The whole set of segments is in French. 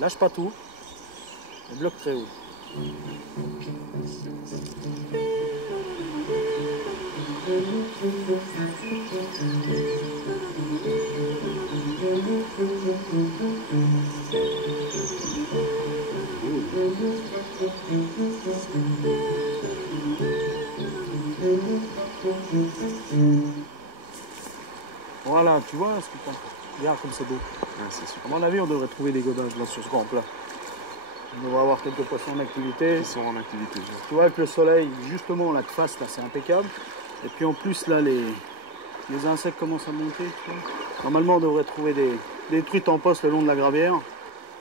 Lâche pas tout. Et bloque très haut. Voilà, tu vois ce que t'en... Regarde comme c'est beau. Ouais, c'est super. À mon avis, on devrait trouver des godages là sur ce camp-là. On devrait avoir quelques poissons en activité. Ils sont en activité. Tu vois, avec le soleil, justement, la face, là, c'est impeccable. Et puis en plus, là, les insectes commencent à monter. Tu vois. Normalement, on devrait trouver des truites en poste le long de la gravière.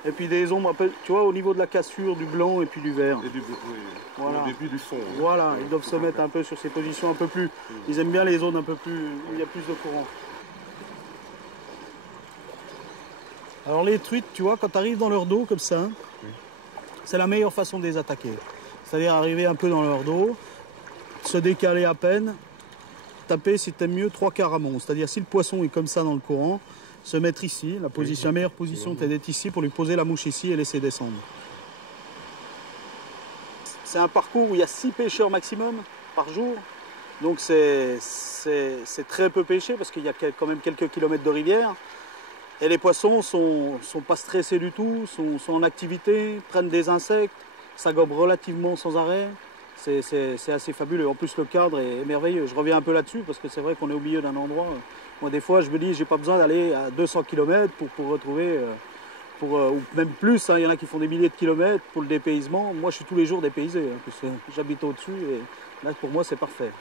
Et puis des ombres, tu vois, au niveau de la cassure, du blanc et puis du vert. Et du, oui, Voilà. au début du fond. Voilà, ils doivent se mettre un peu sur ces positions un peu plus... Ils aiment bien les zones un peu plus... où il y a plus de courant. Alors les truites, tu vois, quand tu arrives dans leur dos comme ça, c'est la meilleure façon de les attaquer. C'est-à-dire arriver un peu dans leur dos, se décaler à peine, taper, si t'aimes mieux, 3/4 amont. C'est-à-dire si le poisson est comme ça dans le courant, se mettre ici, la meilleure position c'est d'être ici pour lui poser la mouche ici et laisser descendre. C'est un parcours où il y a 6 pêcheurs maximum par jour. Donc c'est très peu pêché parce qu'il y a quand même quelques kilomètres de rivière. Et les poissons sont pas stressés du tout, sont en activité, prennent des insectes, ça gobe relativement sans arrêt. C'est assez fabuleux. En plus, le cadre est merveilleux. Je reviens un peu là-dessus parce que c'est vrai qu'on est au milieu d'un endroit. Moi, des fois, je me dis, j'ai pas besoin d'aller à 200 km pour retrouver, ou même plus. Hein, il y en a qui font des milliers de kilomètres pour le dépaysement. Moi, je suis tous les jours dépaysé, hein, parce que j'habite au-dessus et là, pour moi, c'est parfait.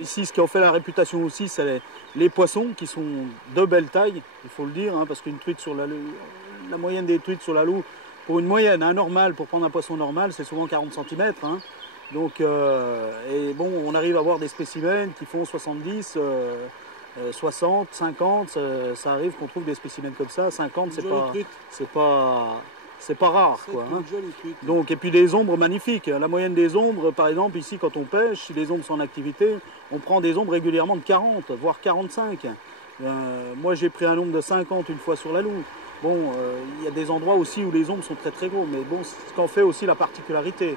Ici, ce qui en fait la réputation aussi, c'est les poissons qui sont de belle taille, il faut le dire, hein, parce qu'une truite sur la moyenne des truites sur la Loue, pour une moyenne, un normal, pour prendre un poisson normal, c'est souvent 40 cm. Hein. Donc, et bon, on arrive à avoir des spécimens qui font 70, 60, 50, ça arrive qu'on trouve des spécimens comme ça, 50, c'est pas rare, quoi. Hein. Donc, et puis des ombres magnifiques. La moyenne des ombres, par exemple, ici, quand on pêche, si les ombres sont en activité, on prend des ombres régulièrement de 40, voire 45. Moi, j'ai pris un nombre de 50 une fois sur la Loue. Bon, il y a des endroits aussi où les ombres sont très très gros, mais bon, c'est ce qu'en fait aussi la particularité.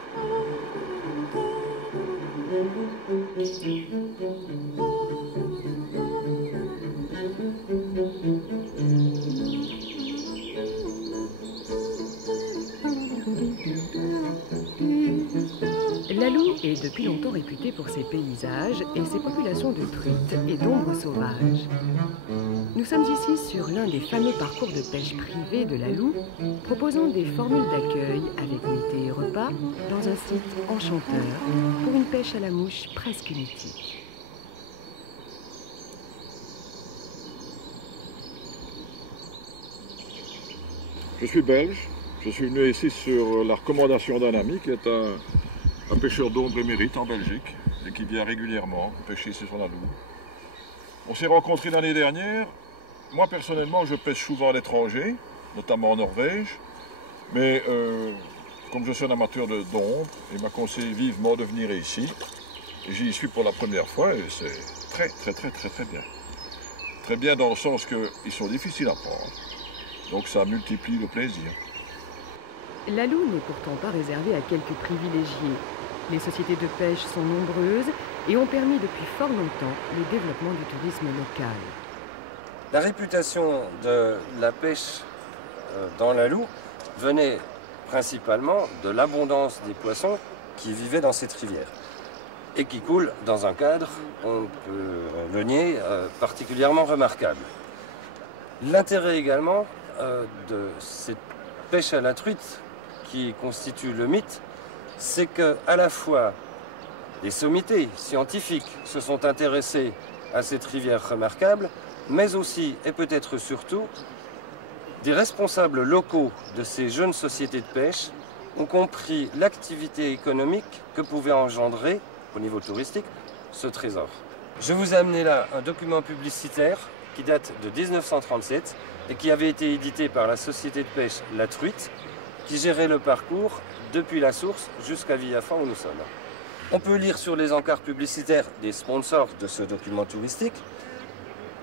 La Loue est depuis longtemps réputée pour ses paysages et ses populations de truites et d'ombres sauvages. Nous sommes ici sur l'un des fameux parcours de pêche privés de la Loue, proposant des formules d'accueil avec nuitées et repas dans un site enchanteur pour une pêche à la mouche presque mythique. Je suis belge. Je suis venu ici sur la recommandation d'un ami qui est un pêcheur d'ombre émérite en Belgique et qui vient régulièrement pêcher ici sur la Loue. On s'est rencontrés l'année dernière. Moi personnellement, je pêche souvent à l'étranger, notamment en Norvège, mais comme je suis un amateur d'ombre, il m'a conseillé vivement de venir ici. Et j'y suis pour la première fois et c'est très bien. Très bien dans le sens qu'ils sont difficiles à prendre. Donc ça multiplie le plaisir. La Loue n'est pourtant pas réservée à quelques privilégiés. Les sociétés de pêche sont nombreuses et ont permis depuis fort longtemps le développement du tourisme local. La réputation de la pêche dans la Loue venait principalement de l'abondance des poissons qui vivaient dans cette rivière et qui coulent dans un cadre, on peut le nier, particulièrement remarquable. L'intérêt également de cette pêche à la truite qui constitue le mythe, c'est qu'à la fois des sommités scientifiques se sont intéressées à cette rivière remarquable, mais aussi, et peut-être surtout, des responsables locaux de ces jeunes sociétés de pêche ont compris l'activité économique que pouvait engendrer, au niveau touristique, ce trésor. Je vous ai amené là un document publicitaire qui date de 1937 et qui avait été édité par la société de pêche La Truite, qui gérait le parcours depuis la source jusqu'à Villafan où nous sommes. On peut lire sur les encarts publicitaires des sponsors de ce document touristique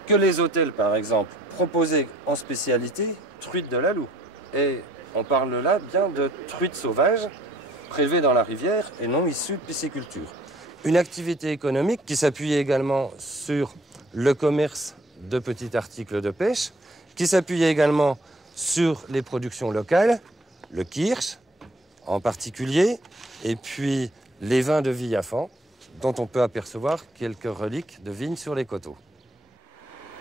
que les hôtels, par exemple, proposaient en spécialité truite de la Loue. Et on parle là bien de truites sauvages prélevées dans la rivière et non issues de pisciculture. Une activité économique qui s'appuie également sur le commerce de petits articles de pêche, qui s'appuie également sur les productions locales, le kirsch en particulier, et puis les vins de Villafan, dont on peut apercevoir quelques reliques de vignes sur les coteaux.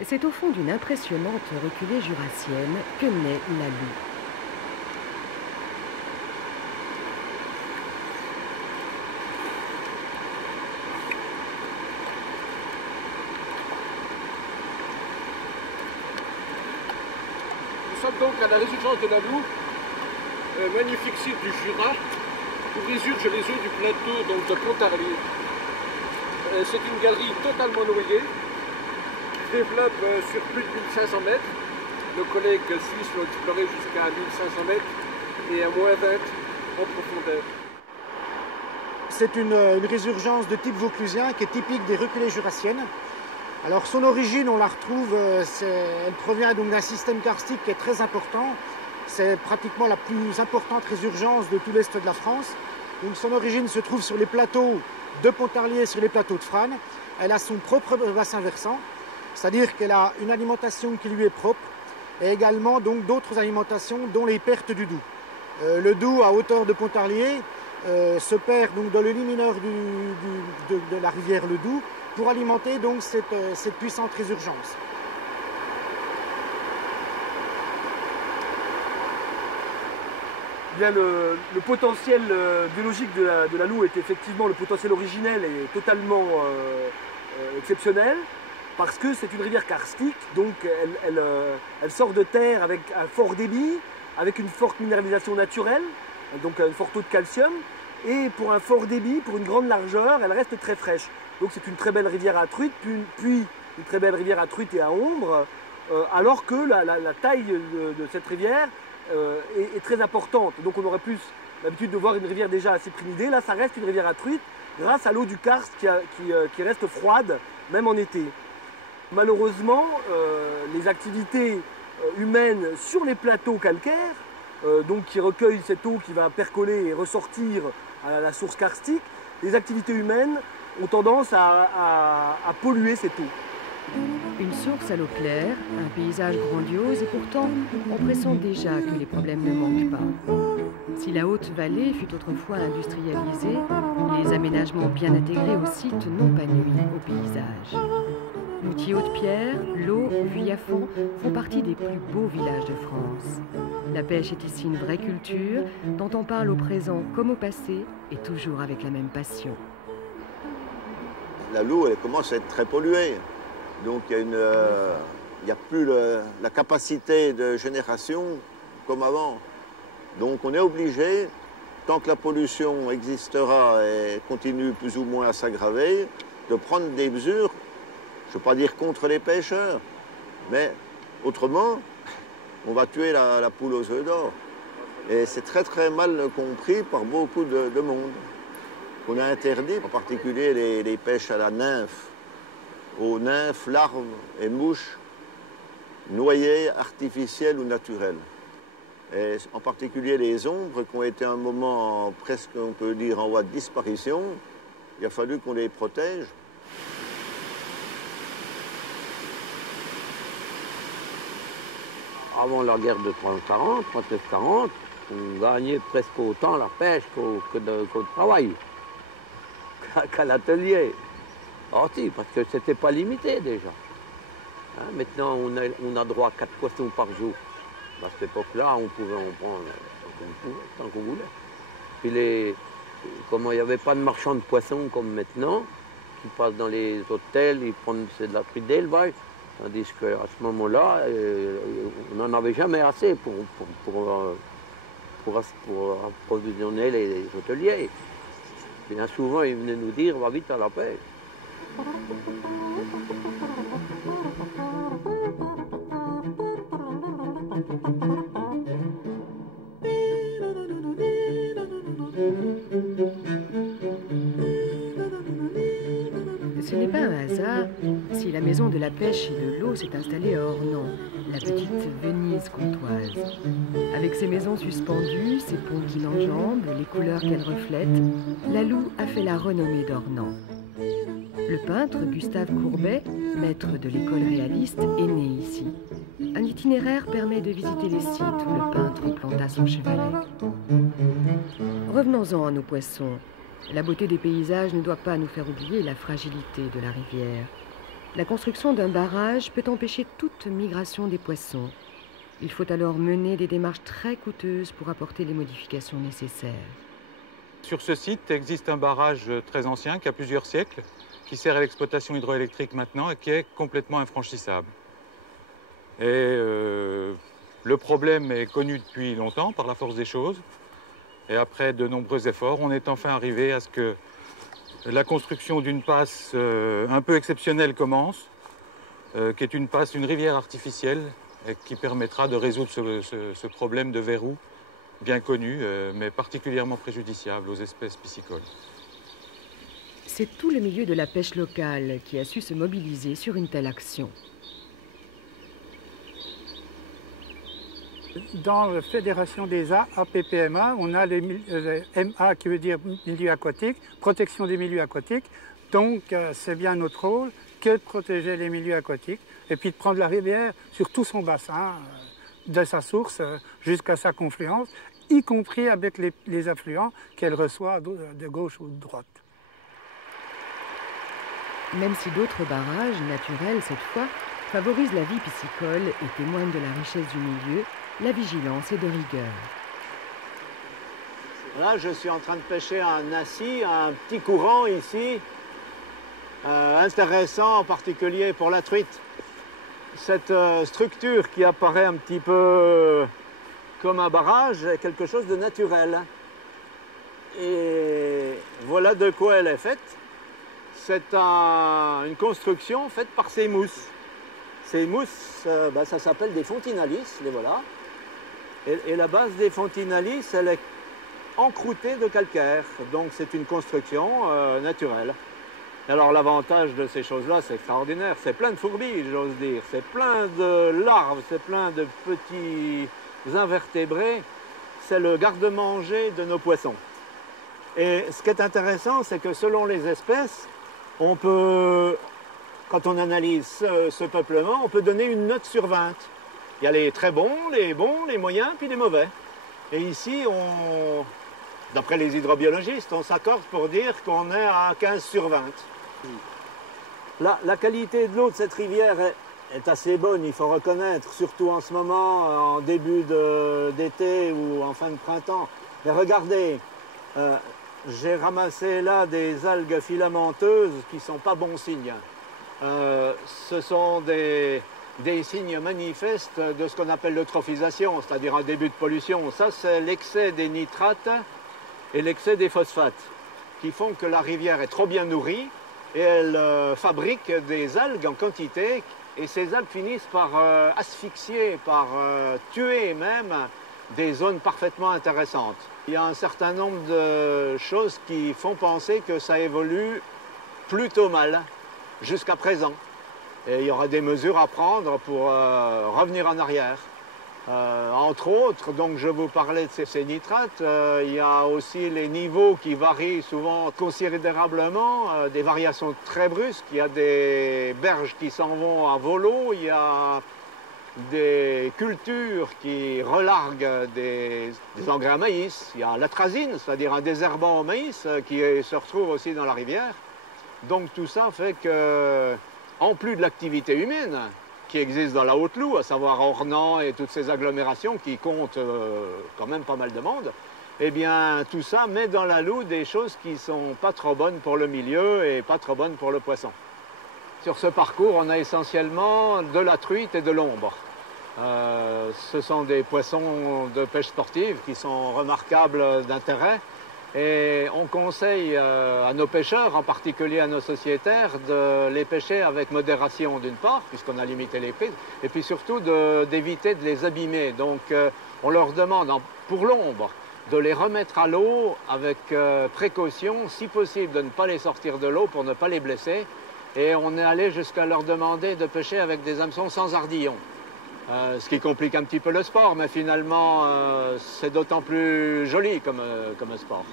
C'est au fond d'une impressionnante reculée jurassienne que naît la Loue. Nous sommes donc à la résurgence de la Loue, magnifique site du Jura, où résurgent les eaux du plateau donc, de Pontarlier. C'est une galerie totalement noyée, qui se développe sur plus de 1500 mètres. Nos collègues suisses l'ont exploré jusqu'à 1500 mètres et à moins 20 en profondeur. C'est une résurgence de type vauclusien qui est typique des reculées jurassiennes. Alors son origine, on la retrouve, elle provient donc d'un système karstique qui est très important. C'est pratiquement la plus importante résurgence de tout l'est de la France. Donc son origine se trouve sur les plateaux de Pontarlier et sur les plateaux de Frasnes. Elle a son propre bassin versant, c'est-à-dire qu'elle a une alimentation qui lui est propre et également donc d'autres alimentations dont les pertes du Doubs. Le Doubs à hauteur de Pontarlier se perd donc dans le lit mineur de la rivière le Doubs pour alimenter donc cette puissante résurgence. Bien, le potentiel biologique de la Loue est effectivement le potentiel originel et totalement exceptionnel parce que c'est une rivière karstique, donc elle sort de terre avec un fort débit, avec une forte minéralisation naturelle, donc un fort taux de calcium, et pour un fort débit, pour une grande largeur, elle reste très fraîche. Donc c'est une très belle rivière à truites, puis une très belle rivière à truites et à ombre, alors que la taille de cette rivière est très importante. Donc on aurait plus l'habitude de voir une rivière déjà assez primidée. Là, ça reste une rivière à truites grâce à l'eau du karst qui reste froide, même en été. Malheureusement, les activités humaines sur les plateaux calcaires, donc qui recueillent cette eau qui va percoler et ressortir à la source karstique, les activités humaines ont tendance à polluer cette eau. Une source à l'eau claire, un paysage grandiose et pourtant on pressent déjà que les problèmes ne manquent pas. Si la haute vallée fut autrefois industrialisée, les aménagements bien intégrés au site n'ont pas nui au paysage. Moutier-Haute-Pierre, Lot, Vuillafan font partie des plus beaux villages de France. La pêche est ici une vraie culture dont on parle au présent comme au passé et toujours avec la même passion. La Loue, elle commence à être très polluée. Donc il n'y a plus la capacité de génération comme avant. Donc on est obligé, tant que la pollution existera et continue plus ou moins à s'aggraver, de prendre des mesures, je ne veux pas dire contre les pêcheurs, mais autrement, on va tuer la poule aux œufs d'or. Et c'est très très mal compris par beaucoup de monde. On a interdit en particulier les pêches à la nymphe, aux nymphes, larves et mouches noyées, artificielles ou naturelles. Et en particulier les ombres qui ont été un moment presque, on peut dire, en voie de disparition. Il a fallu qu'on les protège. Avant la guerre de 30-40, 39-40, on gagnait presque autant la pêche qu'au travail, qu'à l'atelier. Ah si, parce que c'était pas limité déjà. Hein, maintenant, on a droit à 4 poissons par jour. À cette époque-là, on pouvait en prendre tant qu'on voulait. Puis comment il n'y avait pas de marchands de poissons comme maintenant, qui passent dans les hôtels, ils prennent de la truite d'élevage. Tandis qu'à ce moment-là, on n'en avait jamais assez pour approvisionner les hôteliers. Bien souvent, ils venaient nous dire, va vite à la pêche. Ce n'est pas un hasard si la la maison de la pêche et de l'eau s'est installée à Ornans, la petite Venise comtoise. Avec ses maisons suspendues, ses ponts qui l'enjambent, les couleurs qu'elle reflète, la Loue a fait la renommée d'Ornans. Le peintre Gustave Courbet, maître de l'école réaliste, est né ici. Un itinéraire permet de visiter les sites où le peintre planta son chevalet. Revenons-en à nos poissons. La beauté des paysages ne doit pas nous faire oublier la fragilité de la rivière. La construction d'un barrage peut empêcher toute migration des poissons. Il faut alors mener des démarches très coûteuses pour apporter les modifications nécessaires. Sur ce site existe un barrage très ancien qui a plusieurs siècles, qui sert à l'exploitation hydroélectrique maintenant et qui est complètement infranchissable. Et le problème est connu depuis longtemps par la force des choses. Et après de nombreux efforts, on est enfin arrivé à ce que la construction d'une passe un peu exceptionnelle commence, qui est une passe, une rivière artificielle, et qui permettra de résoudre ce problème de verrou bien connu, mais particulièrement préjudiciable aux espèces piscicoles. C'est tout le milieu de la pêche locale qui a su se mobiliser sur une telle action. Dans la Fédération des APPMA, on a les MA qui veut dire milieu aquatique, protection des milieux aquatiques. Donc c'est bien notre rôle que de protéger les milieux aquatiques et puis de prendre la rivière sur tout son bassin, de sa source jusqu'à sa confluence, y compris avec les affluents qu'elle reçoit de gauche ou de droite. Même si d'autres barrages, naturels cette fois, favorisent la vie piscicole et témoignent de la richesse du milieu, la vigilance est de rigueur. Là, je suis en train de pêcher un nassi, un petit courant ici, intéressant en particulier pour la truite. Cette structure qui apparaît un petit peu comme un barrage est quelque chose de naturel. Et voilà de quoi elle est faite. C'est une construction faite par ces mousses. Ces mousses, ça s'appelle des fontinalis, les voilà. Et la base des fontinalis, elle est encroûtée de calcaire. Donc c'est une construction naturelle. Alors l'avantage de ces choses-là, c'est extraordinaire. C'est plein de fourmis, j'ose dire. C'est plein de larves, c'est plein de petits invertébrés. C'est le garde-manger de nos poissons. Et ce qui est intéressant, c'est que selon les espèces, on peut, quand on analyse ce peuplement, on peut donner une note sur 20. Il y a les très bons, les moyens, puis les mauvais. Et ici, d'après les hydrobiologistes, on s'accorde pour dire qu'on est à 15 sur 20. La qualité de l'eau de cette rivière est assez bonne, il faut reconnaître, surtout en ce moment, en début d'été ou en fin de printemps. Mais regardez, j'ai ramassé là des algues filamenteuses qui ne sont pas bons signes. Ce sont des signes manifestes de ce qu'on appelle l'eutrophisation, c'est-à-dire un début de pollution. Ça, c'est l'excès des nitrates et l'excès des phosphates qui font que la rivière est trop bien nourrie et elle fabrique des algues en quantité et ces algues finissent par asphyxier, par tuer même des zones parfaitement intéressantes. Il y a un certain nombre de choses qui font penser que ça évolue plutôt mal jusqu'à présent. Et il y aura des mesures à prendre pour revenir en arrière. Entre autres, donc je vous parlais de ces nitrates, il y a aussi les niveaux qui varient souvent considérablement, des variations très brusques. Il y a des berges qui s'en vont à volo, il y a des cultures qui relarguent des engrais à maïs. Il y a l'atrazine, c'est-à-dire un désherbant au maïs qui se retrouve aussi dans la rivière. Donc tout ça fait que, en plus de l'activité humaine qui existe dans la Haute-Loue, à savoir Ornans et toutes ces agglomérations qui comptent quand même pas mal de monde, eh bien tout ça met dans la Loue des choses qui ne sont pas trop bonnes pour le milieu et pas trop bonnes pour le poisson. Sur ce parcours, on a essentiellement de la truite et de l'ombre. Ce sont des poissons de pêche sportive qui sont remarquables d'intérêt. Et on conseille à nos pêcheurs, en particulier à nos sociétaires, de les pêcher avec modération d'une part, puisqu'on a limité les prises, et puis surtout d'éviter de les abîmer. Donc on leur demande, pour l'ombre, de les remettre à l'eau avec précaution, si possible de ne pas les sortir de l'eau pour ne pas les blesser, Et on est allé jusqu'à leur demander de pêcher avec des hameçons sans ardillon. Ce qui complique un petit peu le sport, mais finalement, c'est d'autant plus joli comme sport.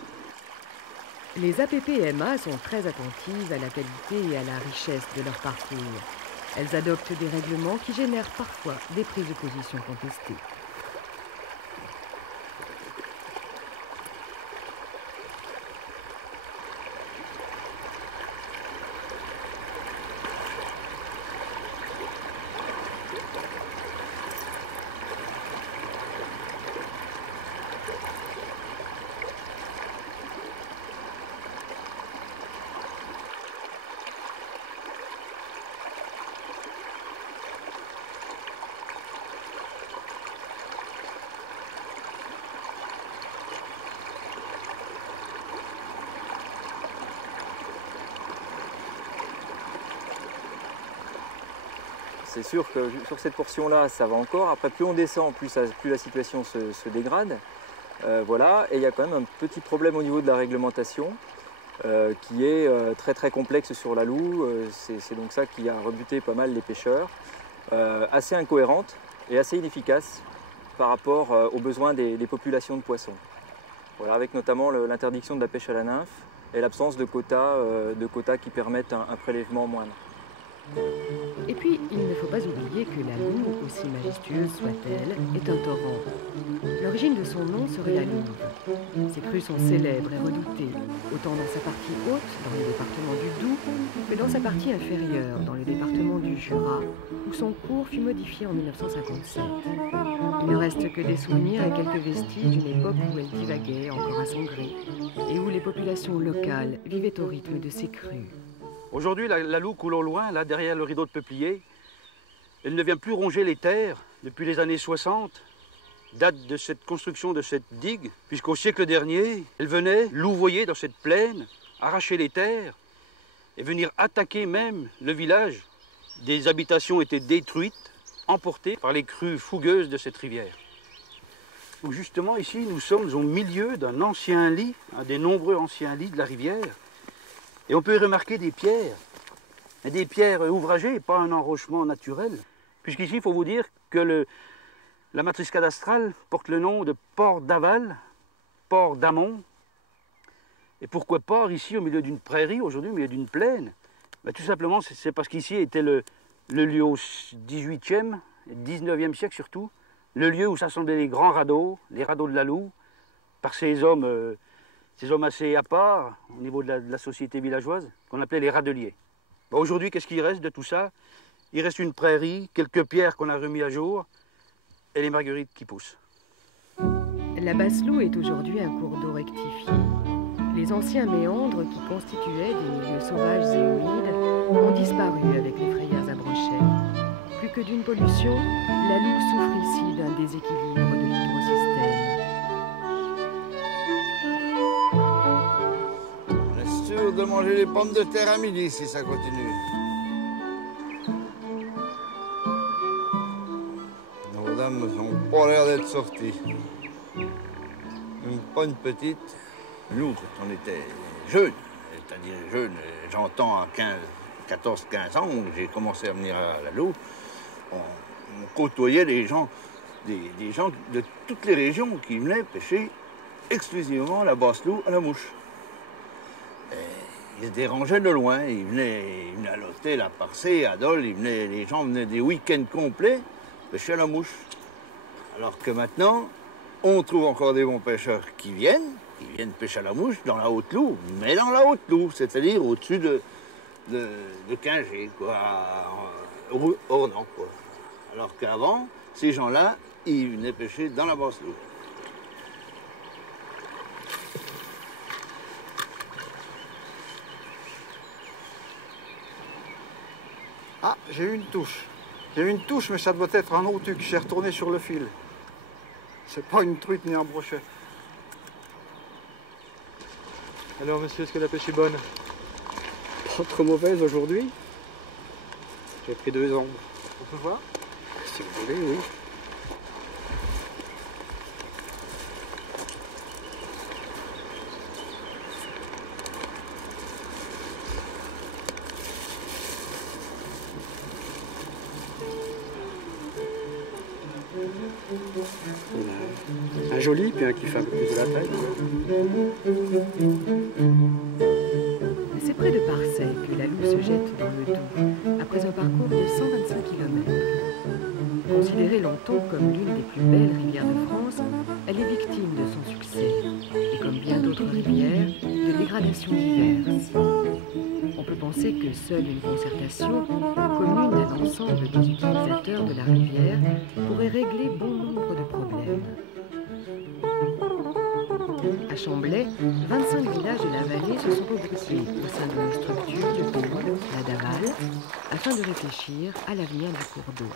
Les APPMA sont très attentives à la qualité et à la richesse de leur parcours. Elles adoptent des règlements qui génèrent parfois des prises de position contestées. C'est sûr que sur cette portion-là, ça va encore. Après, plus on descend, plus la situation se dégrade. Voilà. Et il y a quand même un petit problème au niveau de la réglementation qui est très très complexe sur la Loue. C'est donc ça qui a rebuté pas mal les pêcheurs. Assez incohérente et assez inefficace par rapport aux besoins des populations de poissons. Voilà, avec notamment l'interdiction de la pêche à la nymphe et l'absence de quotas qui permettent un prélèvement moindre. Et puis, il ne faut pas oublier que la Loue, aussi majestueuse soit-elle, est un torrent. L'origine de son nom serait la Louve. Ses crues sont célèbres et redoutées, autant dans sa partie haute, dans le département du Doubs, que dans sa partie inférieure, dans le département du Jura, où son cours fut modifié en 1957. Il ne reste que des souvenirs et quelques vestiges d'une époque où elle divaguait encore à son gré, et où les populations locales vivaient au rythme de ses crues. Aujourd'hui, la Loue coule au loin, là, derrière le rideau de peuplier. Elle ne vient plus ronger les terres depuis les années 60, date de cette construction de cette digue, puisqu'au siècle dernier, elle venait louvoyer dans cette plaine, arracher les terres et venir attaquer même le village. Des habitations étaient détruites, emportées par les crues fougueuses de cette rivière. Donc justement, ici, nous sommes au milieu d'un ancien lit, un des nombreux anciens lits de la rivière. Et on peut y remarquer des pierres ouvragées, et pas un enrochement naturel. Puisqu'ici, il faut vous dire que la matrice cadastrale porte le nom de port d'Aval, port d'Amont. Et pourquoi port ici, au milieu d'une prairie, aujourd'hui, au milieu d'une plaine? Tout simplement, c'est parce qu'ici était le lieu au XVIIIe et XIXe siècle surtout, le lieu où s'assemblaient les grands radeaux, les radeaux de la Loue, par ces hommes assez à part au niveau de la société villageoise, qu'on appelait les radeliers. Aujourd'hui, qu'est-ce qu'il reste de tout ça? Il reste une prairie, quelques pierres qu'on a remis à jour, et les marguerites qui poussent. La Basse-Loue est aujourd'hui un cours d'eau rectifié. Les anciens méandres qui constituaient des milieux sauvages et humides ont disparu avec les frayères à brochets. Plus que d'une pollution, la Loue souffre ici d'un déséquilibre de l'hydrosystème. De manger les pommes de terre à midi si ça continue. Nos dames n'ont pas l'air d'être sorties. Pas une petite. Nous, quand on était jeunes, c'est-à-dire jeunes, j'entends à 14-15 ans, j'ai commencé à venir à la Loue, on côtoyait des gens de toutes les régions qui venaient pêcher exclusivement la Basse-Loue à la mouche. Ils se dérangeaient de loin, ils venaient à l'hôtel, à Parcé, à Dole, les gens venaient des week-ends complets pêcher à la mouche. Alors que maintenant, on trouve encore des bons pêcheurs qui viennent pêcher à la mouche dans la Haute-Loue, mais dans la Haute-Loue, c'est-à-dire au-dessus de Quingé, quoi, Ornans, quoi. Alors qu'avant, ces gens-là, ils venaient pêcher dans la Basse-Loue. Ah, j'ai eu une touche. J'ai eu une touche, mais ça doit être un autuc. J'ai retourné sur le fil. C'est pas une truite ni un brochet. Alors, monsieur, est-ce que la pêche est bonne? Pas trop mauvaise aujourd'hui. J'ai pris 2 ombres. On peut voir? Si vous voulez, oui. On a un joli, puis un qui fait un peu plus de la taille. C'est près de Parçay que la Loue se jette dans le Doubs, après un parcours de 125 km. Considérée longtemps comme l'une des plus belles rivières de France, elle est victime de son succès, et comme bien d'autres rivières, de dégradations diverses. On peut penser que seule une concertation, commune à l'ensemble des utilisateurs de la rivière, pourrait régler bon nombre de problèmes. À Chamblay, 25 villages de la vallée se sont regroupés au sein d'une structure de pôle, la Daval, afin de réfléchir à l'avenir du cours d'eau.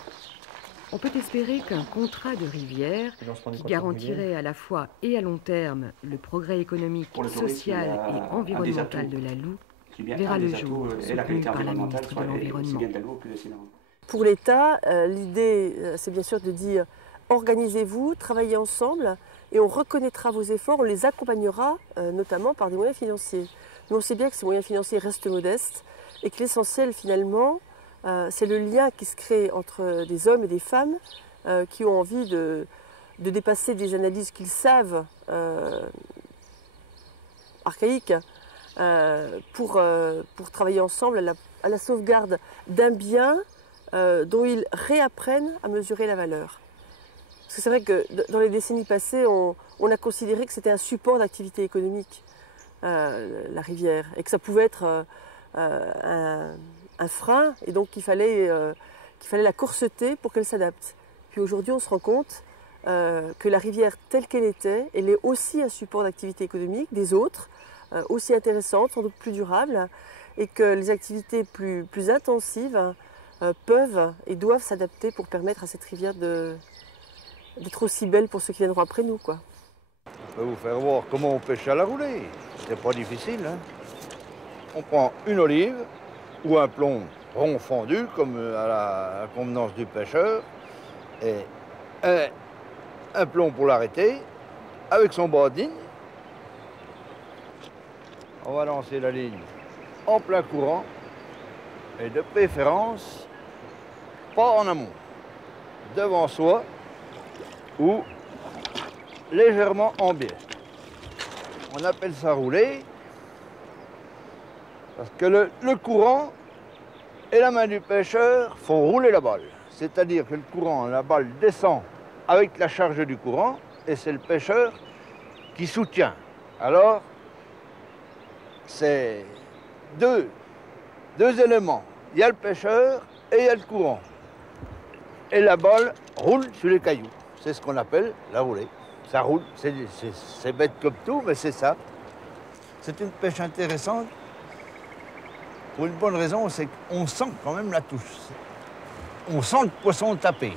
On peut espérer qu'un contrat de rivière, qui garantirait à la fois et à long terme le progrès économique, social et environnemental de la Loue, verra le jour, soutenu par la ministre de l'Environnement. Pour l'État, l'idée, c'est bien sûr de dire organisez-vous, travaillez ensemble, et on reconnaîtra vos efforts, on les accompagnera, notamment par des moyens financiers. Nous, on sait bien que ces moyens financiers restent modestes, et que l'essentiel, finalement, c'est le lien qui se crée entre des hommes et des femmes qui ont envie de dépasser des analyses qu'ils savent archaïques pour travailler ensemble à la sauvegarde d'un bien dont ils réapprennent à mesurer la valeur. Parce que c'est vrai que dans les décennies passées, on a considéré que c'était un support d'activité économique, la rivière, et que ça pouvait être un frein, et donc qu'il fallait la corseter pour qu'elle s'adapte. Puis aujourd'hui, on se rend compte que la rivière telle qu'elle était, elle est aussi un support d'activité économique des autres, aussi intéressante, sans doute plus durable, et que les activités plus intensives peuvent et doivent s'adapter pour permettre à cette rivière d'être aussi belle pour ceux qui viendront après nous, quoi. Je peux vous faire voir comment on pêche à la roulée. C'est pas difficile, hein. On prend une olive ou un plomb rond fendu, comme à la convenance du pêcheur, et un plomb pour l'arrêter, avec son bras de ligne. On va lancer la ligne en plein courant, et de préférence, pas en amont, devant soi, ou légèrement en biais. On appelle ça rouler, parce que le courant et la main du pêcheur font rouler la balle. C'est-à-dire que le courant, la balle descend avec la charge du courant, et c'est le pêcheur qui soutient. Alors, c'est deux éléments. Il y a le pêcheur et il y a le courant. Et la balle roule sur les cailloux. C'est ce qu'on appelle la roulée. Ça roule, c'est bête comme tout, mais c'est ça. C'est une pêche intéressante pour une bonne raison, c'est qu'on sent quand même la touche. On sent le poisson taper.